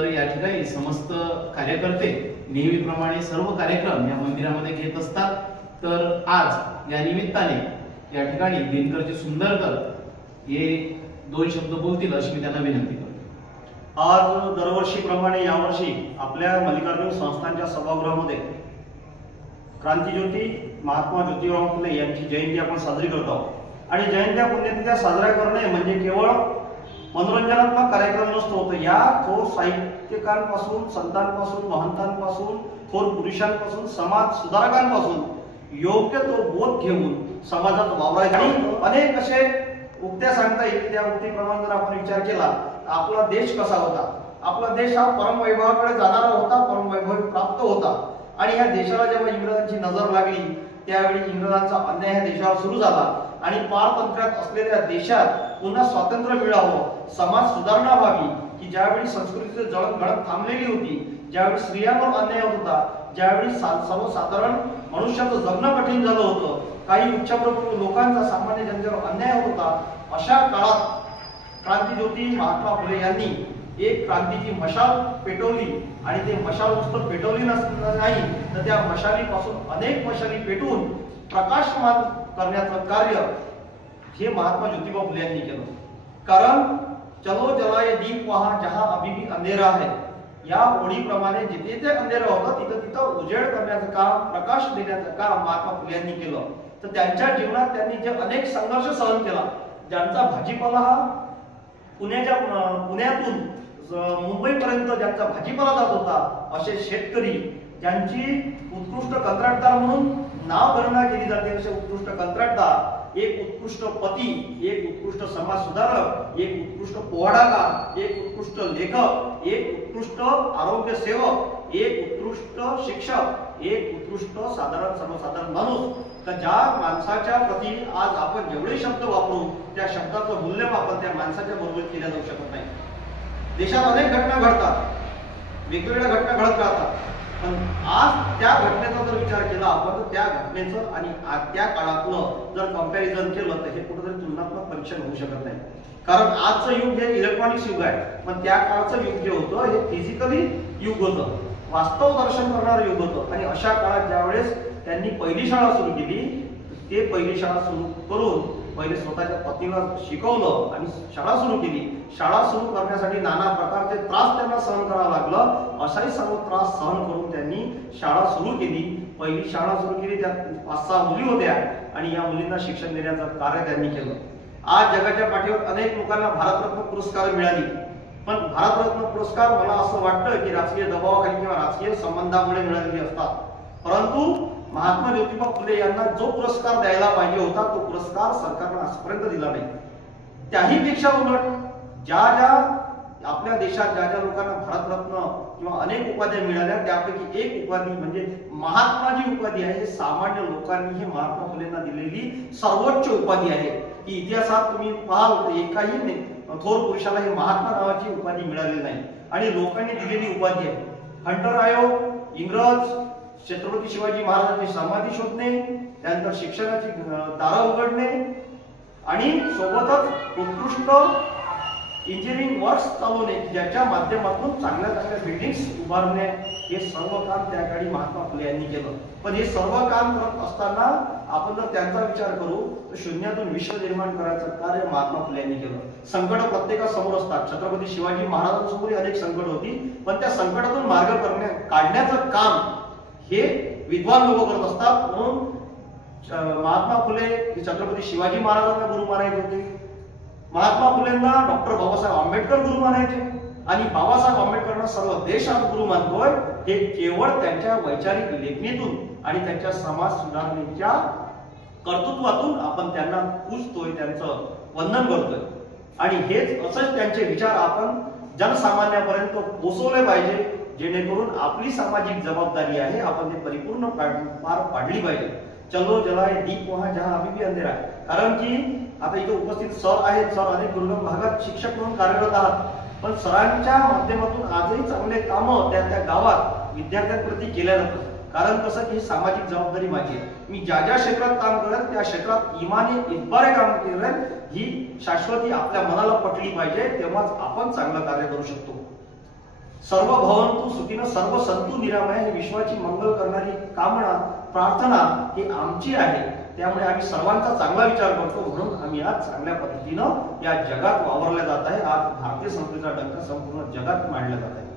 तर या ठिकाणी समस्त कार्यकर्ते नेहमीप्रमाणे सर्व कार्यक्रम या मंदिरामध्ये घेत असतात। तर आज या निमित्ताने या ठिकाणी दिनकरजी सुंदरकर हे 2 शब्द बोलतील अशी मी त्यांना विनंती करतो। आज दरवर्षीप्रमाणे यावर्षी आपल्या मल्लिकार्जुन संस्थानच्या सभागृहामध्ये क्रांतिज्योती महात्मा ज्योतिराव फुले यांची जयंती आपण साजरी करत आहोत। आणि जयंत्या पुण्यतिथ्या साजऱ्या करणे म्हणजे केवळ मनोरंजनात्मक कार्यक्रम नसतो, तर या थोर साहित्यकांपासून, संतांपासून, महंतांपासून, थोर पुरुषांपासून, समाज सुधारकांपासून योग्य तो बोध घेऊन समाजात वावरायचे अनेक असे उक्त्या सांगता येईल। त्या उक्तीप्रमाणे जर आपण विचार केला तर आपला देश कसा होता, आपला देश हा परमवैभवाकडे जाणारा होता, परमवैभव प्राप्त होता। आणि या देशाला जेव्हा इंग्रजांची नजर लागली त्यावेळी इंग्रजांचा अन्याय या देशावर सुरू झाला आणि पारतंत्र्यात असलेल्या देशात पुन्हा स्वातंत्र्य मिळावं, समाज सुधारणा व्हावी, की ज्यावेळी संस्कृतीची जळणघळण थांबलेली होती, ज्यावेळी स्त्रियांवर अन्याय होत होता, ज्यावेळी सर्वसाधारण मनुष्याचं जगणं कठीण झालं होतं, काही उच्चप्रभू लोकांचा सामान्य जनतेवर अन्याय होत होता, अशा काळात क्रांतिज्योती महात्मा फुले यांनी एक क्रांतीची मशाल पेटवली। आणि ते मशाल नुसतं पेटवली नाही तर त्या मशालीपासून अनेक मशाली पेटवून प्रकाशमान करण्याचं कार्य हे महात्मा ज्योतिबा फुले यांनी केलं। कारण चलो जलाए दीप वहां जहां अभी भी अंधेरा है, या ओळीप्रमाणे जिथे ते अंधेरा होतं तिथं तिथं उजेड करण्याचं काम, प्रकाश देण्याचं काम महात्मा फुले यांनी केलं। तर त्यांच्या जीवनात त्यांनी जे अनेक संघर्ष सहन केला, ज्यांचा भाजीपाला हा पुण्यातून मुंबईपर्यंत ज्यांचा भाजीपाला जात होता, असे शेतकरी ज्यांची उत्कृष्ट कंत्राटदार म्हणून नाव गणना केली जाते, असे उत्कृष्ट कंत्राटदार, एक उत्कृष्ट पती, एक उत्कृष्ट समाज सुधारक, एक उत्कृष्ट पोवाडाकार, एक उत्कृष्ट लेखक, एक उत्कृष्ट आरोग्य सेवक, एक उत्कृष्ट शिक्षक, एक उत्कृष्ट सर्वसाधारण माणूस। तर ज्या माणसाच्या प्रती आज आपण जेवढे शब्द वापरू त्या शब्दाचं मूल्यमापन त्या माणसाच्या बरोबर केल्या जाऊ शकत नाही। देशात अनेक घटना घडतात, वेगवेगळ्या घटना घडत राहतात, पण आज त्या घटनेचा जर विचार केला आपण तर त्या घटनेचं आणि त्या काळातलं जर कंपॅरिझन केलं तर हे कुठेतरी तुलनात्मक परीक्षण होऊ शकत नाही। कारण आजचं युग हे इलेक्ट्रॉनिक्स युग आहे, पण त्या काळचं युग जे होतं हे फिजिकली युग होतं, वास्तव दर्शन करणारं युग होतं। आणि अशा काळात ज्यावेळेस त्यांनी पहिली शाळा सुरू केली, ते पहिली शाळा सुरू करून पहिले स्वतःच्या पत्नीला शिकवलं आणि शाळा सुरू केली। शाळा सुरू करण्यासाठी नाना प्रकारचे त्रास त्यांना सहन करावं लागलं, असाही सर्व त्रास सहन करून त्यांनी शाळा सुरू केली। पहिली शाळा सुरू केली, त्यात 5-6 मुली होत्या आणि या मुलींना शिक्षण देण्याचं कार्य त्यांनी केलं। आज जगाच्या पाठीवर अनेक लोकांना भारतरत्न पुरस्कार मिळाली, पण भारतरत्न पुरस्कार मला असं वाटतं की राजकीय दबावाखाली किंवा राजकीय संबंधामुळे मिळालेले असतात, परंतु महात्मा ज्योतिबा फुले यांना जो पुरस्कार द्यायला पाहिजे होता तो पुरस्कार सरकारने आजपर्यंत दिला नाही। त्याही पेक्षा उलट ज्या आपल्या देशात ज्या लोकांना भारतरत्न किंवा अनेक उपाध्या मिळाल्या त्यापैकी एक उपाधी म्हणजे महात्मा जी उपाधी आहे, सामान्य लोकांनी ही महात्मा फुलेंना दिलेली सर्वोच्च उपाधी आहे। की इतिहासात तुम्ही पाहाल तर एकाही थोर पुरुषाला ही महात्मा नावाची उपाधी मिळालेली नाही आणि लोकांनी दिलेली उपाधी आहे। हंटर आयोग, इंग्रज, छत्रपती शिवाजी महाराजांची समाधी शोधणे, त्यानंतर शिक्षणाची दारं उघडणे आणि सोबतच उत्कृष्ट इंजिनिअरिंग वर्क्स चालवणे, ज्याच्या माध्यमातून चांगल्या बिल्डिंग्स उभारणे, हे सर्व काम त्या काळी महात्मा फुले यांनी केलं। पण हे सर्व काम करत असताना आपण जर त्यांचा विचार करू तर शून्यातून विश्व निर्माण करायचं कार्य महात्मा फुले यांनी केलं। संकट प्रत्येकासमोर असतात, छत्रपती शिवाजी महाराजांसमोर अनेक संकट होती, पण त्या संकटातून मार्ग काढण्याचं काम हे विद्वान लोक करत असतात। म्हणून महात्मा फुले हे छत्रपती शिवाजी महाराजांना गुरु मानायचे होते, महात्मा फुलेंना डॉक्टर बाबासाहेब आंबेडकर गुरु मानायचे आणि बाबासाहेब आंबेडकरांना सर्व देश आज गुरु मानतोय, हे केवळ त्यांच्या वैचारिक लेखणीतून आणि त्यांच्या समाज सुधारणेच्या कर्तृत्वातून आपण त्यांना पूजतोय, त्यांचं वंदन करतोय। आणि हेच असंच त्यांचे विचार आपण जनसामान्यापर्यंत पोहोचवले पाहिजे, जेणेकरून आपली सामाजिक जबाबदारी आहे आपण ते परिपूर्ण पार पाडली पाहिजे। चलो जलाए दीप वहां जहां अभी भी अंधेरा है। कारण की आता इथे उपस्थित सर आहेत, सर अनेक दुर्गम भागात शिक्षक म्हणून कार्यरत आहात, पण सरांच्या माध्यमातून आजही चांगले कामं त्या गावात विद्यार्थ्यांप्रती केल्या जातात। कारण कसं की सामाजिक जबाबदारी माझी आहे, मी ज्या क्षेत्रात काम करत त्या क्षेत्रात इमाने इतबारे काम केलं, ही शाश्वती आपल्या मनाला पटली पाहिजे, तेव्हाच आपण चांगलं कार्य करू शकतो। सर्व भवन्तु सुखिनः, सर्व संतु निरामय, ही विश्वाची मंगल करणारी कामना प्रार्थना ही आमची आहे. त्यामुळे आम्ही सर्वांचा चांगला विचार करतो, म्हणून आम्ही आज चांगल्या पद्धतीनं या जगात वावरल्या जात आहे. आज भारतीय संस्कृतीचा डंका संपूर्ण जगात मांडला जात आहे.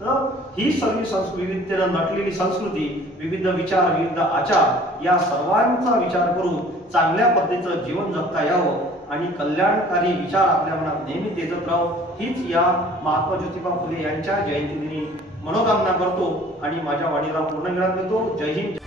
तर ही सगळी विविधतेनं नटलेली संस्कृती, विविध विचार, विविध आचार या सर्वांचा विचार करून चांगल्या पद्धतीचं जीवन जगता यावं आणि कल्याणकारी विचार आपल्या मनात नेहमी तेजत राहो, हीच या महात्मा ज्योतिबा फुले यांच्या जयंतीदिनी मनोकामना करतो आणि माझ्या वाणीला पूर्णविराम देतो. जय हिंद.